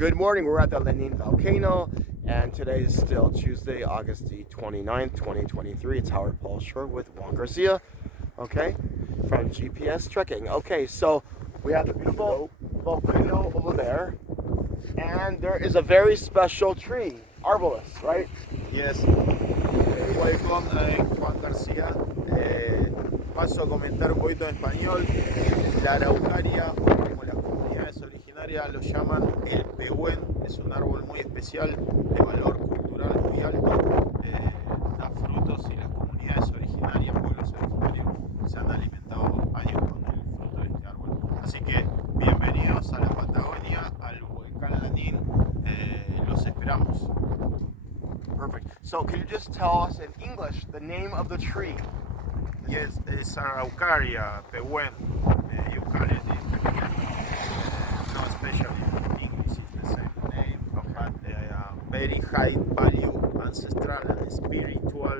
Good morning, we're at the Lanin Volcano, and today is still Tuesday, August the 29th, 2023. It's Howard Paul Short with Juan Garcia, okay, from GPS Trekking. Okay, so we have the beautiful volcano over there, and there is a very special tree, arbolist, right? Yes. Welcome, Juan Garcia. Paso a comentar un poquito en español. La araucaria, o como las comunidades originarias lo llaman, el pehuen, es un árbol muy especial, de valor cultural muy alto. Da frutos y las comunidades originarias, pueblos originarios, se han alimentado años con el fruto de este árbol. Así que bienvenidos a la Patagonia, al volcán Lanín. Los esperamos. Perfect. So can you just tell us in English the name of the tree? Yes, it's araucaria, pehuen. You call it no, especially in English, it's the same name. But very high value, ancestral and spiritual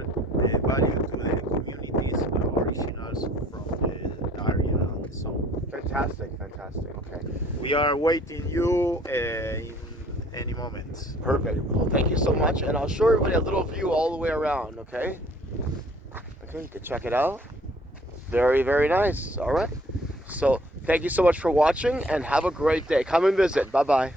value to the communities, originals from the area. So Fantastic, fantastic. Okay. we are waiting you in any moment. Perfect. Well, thank you so much, and I'll show everybody a little view all the way around, okay? Okay, you can check it out. Very, very nice. All right. So, thank you so much for watching, and have a great day. Come and visit. Bye-bye.